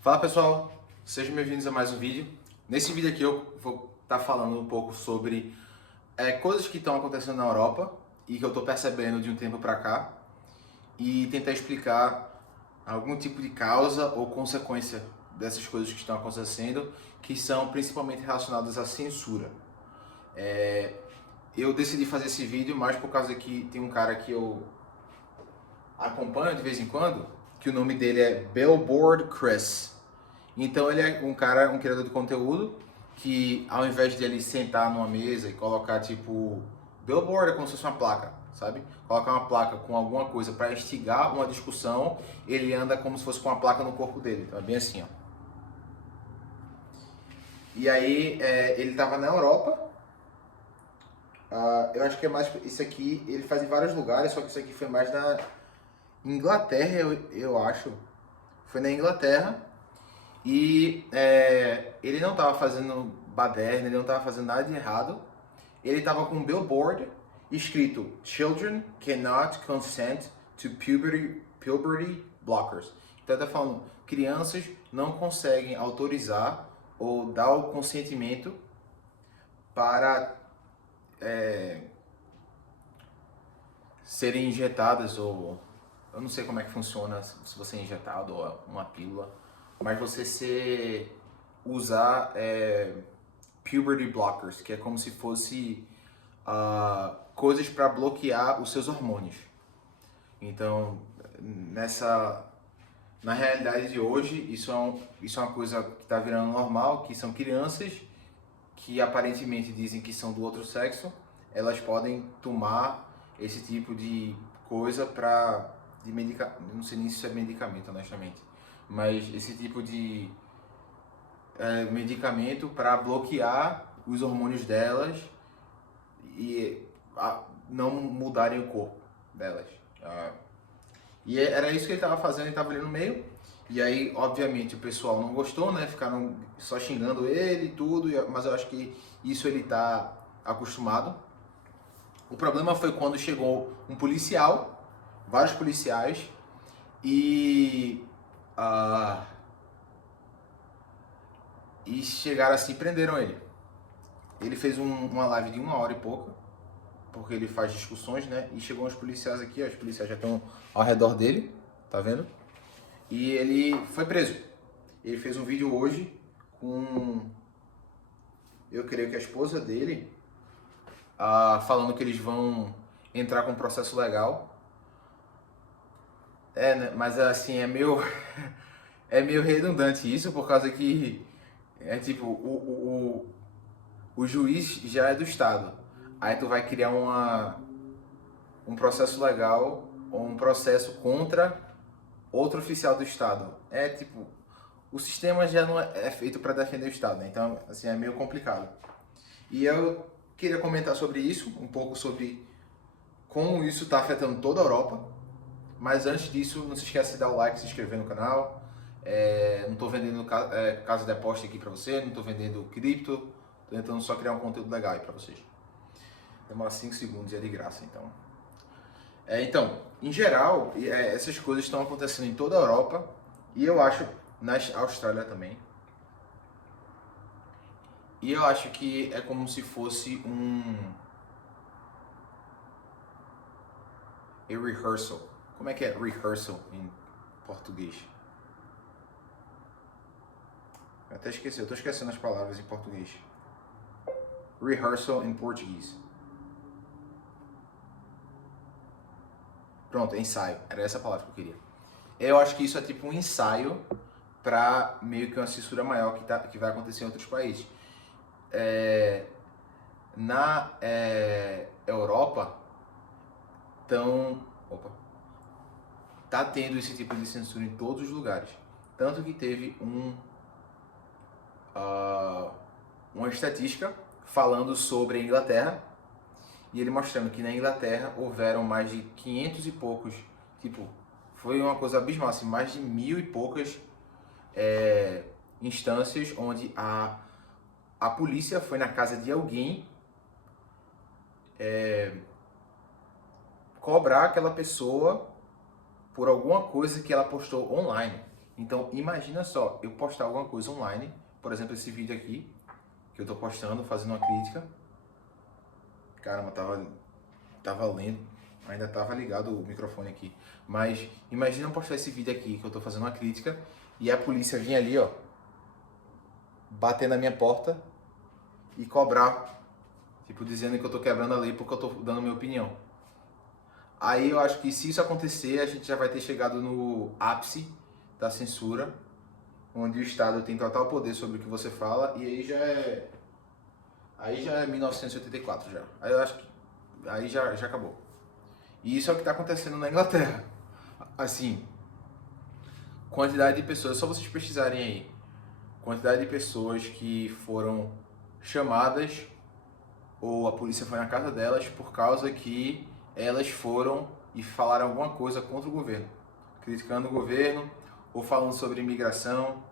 Fala pessoal, sejam bem-vindos a mais um vídeo. Nesse vídeo aqui eu vou estar falando um pouco sobre coisas que estão acontecendo na Europa e que eu estou percebendo de um tempo para cá e tentar explicar algum tipo de causa ou consequência dessas coisas que estão acontecendo, que são principalmente relacionadas à censura. Eu decidi fazer esse vídeo mais por causa que tem um cara que eu acompanho de vez em quando, que o nome dele é Billboard Chris. Então ele é um cara, um criador de conteúdo, que ao invés de ele sentar numa mesa e colocar tipo billboard é como se fosse uma placa, sabe? Colocar uma placa com alguma coisa para instigar uma discussão, ele anda como se fosse com uma placa no corpo dele. Então é bem assim, ó. E aí ele tava na Europa. Eu acho que é mais isso aqui. Ele faz em vários lugares, só que isso aqui foi mais na Inglaterra, eu acho. Foi na Inglaterra. E ele não estava fazendo baderna, ele não estava fazendo nada de errado. Ele estava com um billboard escrito Children cannot consent to puberty blockers. Então ele está falando, crianças não conseguem autorizar ou dar o consentimento para serem injetadas, ou eu não sei como é que funciona, se você é injetado ou uma pílula, mas você usar puberty blockers, que é como se fosse coisas para bloquear os seus hormônios. Então, na realidade de hoje, isso é uma coisa que está virando normal, que são crianças que aparentemente dizem que são do outro sexo, elas podem tomar esse tipo de coisa de medicamento, não sei nem se isso é medicamento, honestamente, mas esse tipo de medicamento para bloquear os hormônios delas e não mudarem o corpo delas. E era isso que ele estava fazendo, ele estava ali no meio. E aí, obviamente, o pessoal não gostou, né? Ficaram só xingando ele e tudo, mas eu acho que isso ele tá acostumado. O problema foi quando chegou um policial, vários policiais, e, e chegaram assim e prenderam ele. Ele fez uma live de 1 hora e pouco, porque ele faz discussões, né? E chegou uns policiais aqui, ó, os policiais já estão ao redor dele, tá vendo? E ele foi preso. Ele fez um vídeo hoje com, eu creio que a esposa dele, falando que eles vão entrar com um processo legal. Né? Mas assim, é meio redundante isso, por causa que é tipo, o juiz já é do Estado. Aí tu vai criar um processo legal ou um processo contra outro oficial do Estado. É tipo, o sistema já não é feito para defender o Estado, né? Então, assim, é meio complicado. E eu queria comentar sobre isso, um pouco sobre como isso está afetando toda a Europa. Mas antes disso, não se esqueça de dar o like, se inscrever no canal. Não estou vendendo casa de aposta aqui para você, não estou vendendo cripto. Estou tentando só criar um conteúdo legal aí para vocês. Demora 5 segundos e é de graça, então. Então, em geral, essas coisas estão acontecendo em toda a Europa e eu acho na Austrália também. E eu acho que é como se fosse a rehearsal. Como é que é rehearsal em português? Eu até esqueci, eu tô esquecendo as palavras em português. Rehearsal em português. Pronto, ensaio. Era essa a palavra que eu queria. Eu acho que isso é tipo um ensaio para meio que uma censura maior que vai acontecer em outros países. Na Europa, tá tendo esse tipo de censura em todos os lugares. Tanto que teve uma estatística falando sobre a Inglaterra, e ele mostrando que na Inglaterra houveram mais de 500 e poucos, tipo, foi uma coisa abismal, assim, mais de 1000 e poucas instâncias onde a polícia foi na casa de alguém cobrar aquela pessoa por alguma coisa que ela postou online. Então imagina só, eu postar alguma coisa online, por exemplo esse vídeo aqui, que eu tô postando, fazendo uma crítica. Caramba, tava lendo, ainda tava ligado o microfone aqui. Mas imagina eu postar esse vídeo aqui, que eu tô fazendo uma crítica, e a polícia vir ali, ó, bater na minha porta e cobrar, tipo, dizendo que eu tô quebrando a lei porque eu tô dando minha opinião. Aí eu acho que se isso acontecer, a gente já vai ter chegado no ápice da censura, onde o Estado tem total poder sobre o que você fala, e aí já é 1984 já. Aí eu acho que aí já acabou. E isso é o que está acontecendo na Inglaterra. Assim, quantidade de pessoas, só vocês pesquisarem aí, quantidade de pessoas que foram chamadas ou a polícia foi na casa delas por causa que elas foram e falaram alguma coisa contra o governo, criticando o governo, ou falando sobre imigração,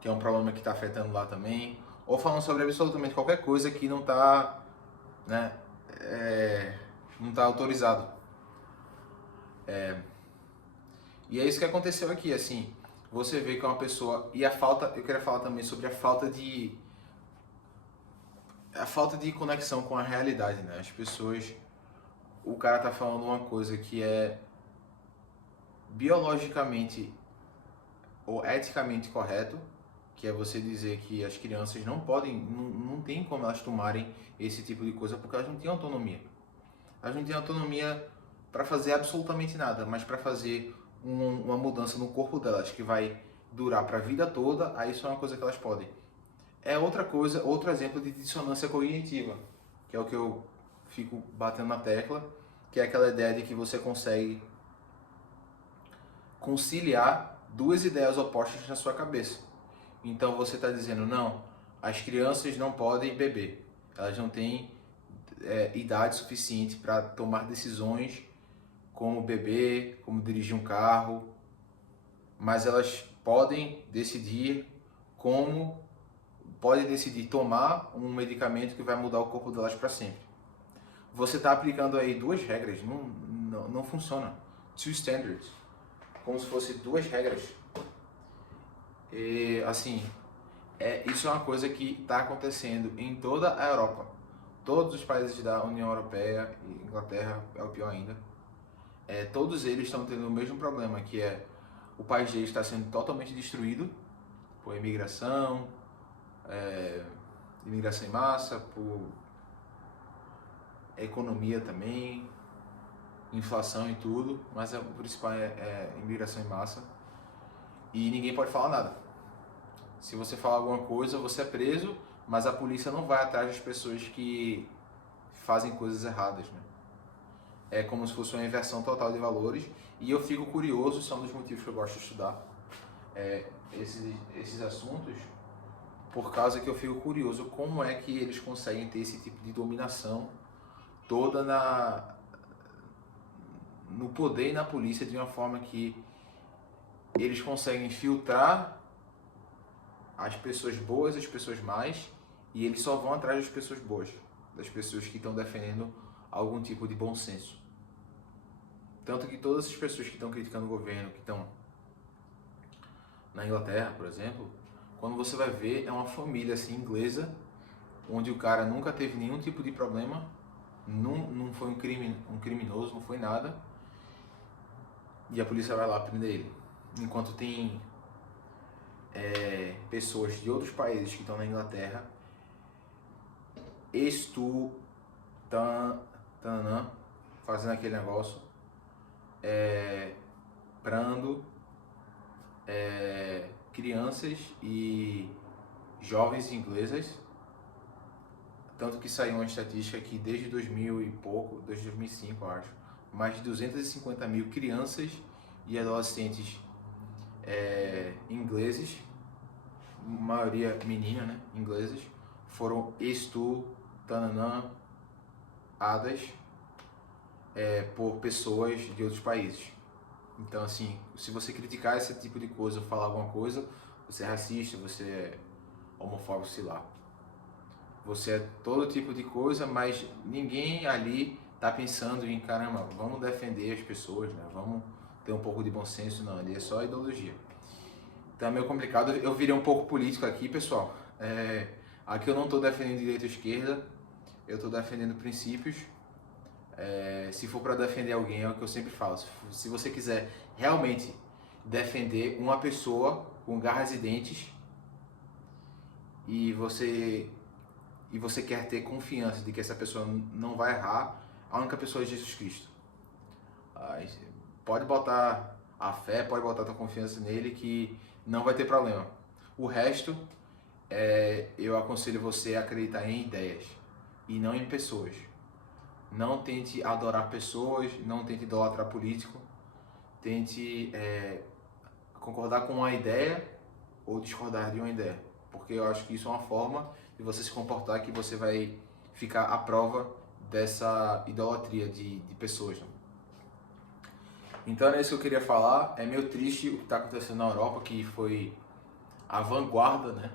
que é um problema que está afetando lá também, ou falando sobre absolutamente qualquer coisa que não está, né, não está autorizado. E é isso que aconteceu aqui, assim, você vê que é uma pessoa, e a falta, eu queria falar também sobre a falta de conexão com a realidade, né? As pessoas, o cara tá falando uma coisa que é biologicamente ou eticamente correto, que é você dizer que as crianças não podem, não tem como elas tomarem esse tipo de coisa porque elas não têm autonomia. Elas não têm autonomia para fazer absolutamente nada, mas para fazer uma mudança no corpo delas que vai durar para a vida toda, aí isso é uma coisa que elas podem. É outra coisa, outro exemplo de dissonância cognitiva, que é o que eu fico batendo na tecla, que é aquela ideia de que você consegue conciliar duas ideias opostas na sua cabeça. Então você está dizendo, não, as crianças não podem beber, elas não têm idade suficiente para tomar decisões como beber, como dirigir um carro, mas elas podem decidir podem decidir tomar um medicamento que vai mudar o corpo delas para sempre. Você está aplicando aí duas regras, não funciona. Two standards, como se fosse duas regras. E, assim, isso é uma coisa que está acontecendo em toda a Europa. Todos os países da União Europeia, e Inglaterra é o pior ainda, todos eles estão tendo o mesmo problema, que é o país deles está sendo totalmente destruído por imigração, imigração em massa, por economia também, inflação e tudo, mas o principal é imigração em massa. E ninguém pode falar nada. Se você falar alguma coisa, você é preso, mas a polícia não vai atrás das pessoas que fazem coisas erradas, né? É como se fosse uma inversão total de valores. E eu fico curioso, são um dos motivos que eu gosto de estudar esses assuntos, por causa que eu fico curioso como é que eles conseguem ter esse tipo de dominação toda no poder e na polícia, de uma forma que eles conseguem filtrar as pessoas boas, as pessoas más, e eles só vão atrás das pessoas boas, das pessoas que estão defendendo algum tipo de bom senso. Tanto que todas as pessoas que estão criticando o governo, que estão na Inglaterra, por exemplo, quando você vai ver, é uma família assim inglesa, onde o cara nunca teve nenhum tipo de problema, não foi um criminoso, não foi nada, e a polícia vai lá prender ele. Enquanto tem pessoas de outros países que estão na Inglaterra fazendo aquele negócio, prando crianças e jovens inglesas, tanto que saiu uma estatística que desde 2000 e pouco, desde 2005 eu acho, mais de 250 mil crianças e adolescentes ingleses, maioria menina, né, ingleses, foram por pessoas de outros países. Então, assim, se você criticar esse tipo de coisa, ou falar alguma coisa, você é racista, você é homofóbico, sei lá. Você é todo tipo de coisa, mas ninguém ali tá pensando em, caramba, vamos defender as pessoas, né? Vamos ter um pouco de bom senso, não, ali é só ideologia. Então é meio complicado. Eu virei um pouco político aqui, pessoal. Aqui eu não estou defendendo direita ou esquerda, eu estou defendendo princípios. Se for para defender alguém, é o que eu sempre falo. Se você quiser realmente defender uma pessoa com garras e dentes e você quer ter confiança de que essa pessoa não vai errar, a única pessoa é Jesus Cristo. Pode botar a fé, pode botar a tua confiança nele que não vai ter problema. O resto, eu aconselho você a acreditar em ideias e não em pessoas. Não tente adorar pessoas, não tente idolatrar político, tente concordar com uma ideia ou discordar de uma ideia, porque eu acho que isso é uma forma de você se comportar que você vai ficar à prova dessa idolatria de pessoas. Né? Então é isso que eu queria falar. É meio triste o que está acontecendo na Europa, que foi a vanguarda, né,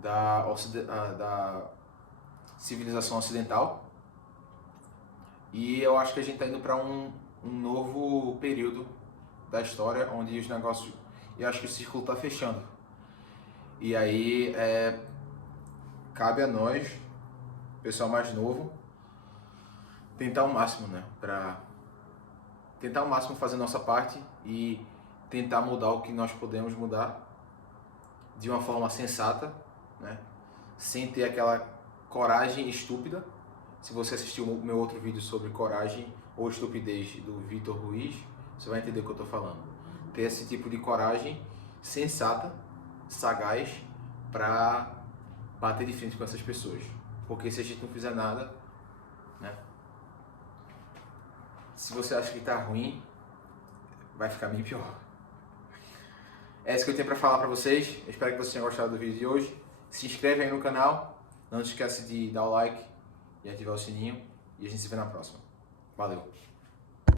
da civilização ocidental. E eu acho que a gente está indo para um novo período da história onde os negócios... Eu acho que o círculo está fechando. E aí cabe a nós, pessoal mais novo, tentar o máximo, né? Tentar o máximo fazer nossa parte e tentar mudar o que nós podemos mudar de uma forma sensata, né? Sem ter aquela coragem estúpida. Se você assistiu o meu outro vídeo sobre coragem ou estupidez do Vitor Ruiz, você vai entender o que eu estou falando. Ter esse tipo de coragem sensata, sagaz, para bater de frente com essas pessoas. Porque se a gente não fizer nada, né? Se você acha que está ruim, vai ficar bem pior. É isso que eu tenho para falar para vocês. Eu espero que vocês tenham gostado do vídeo de hoje. Se inscreve aí no canal. Não esquece de dar o like e ativar o sininho. E a gente se vê na próxima. Valeu!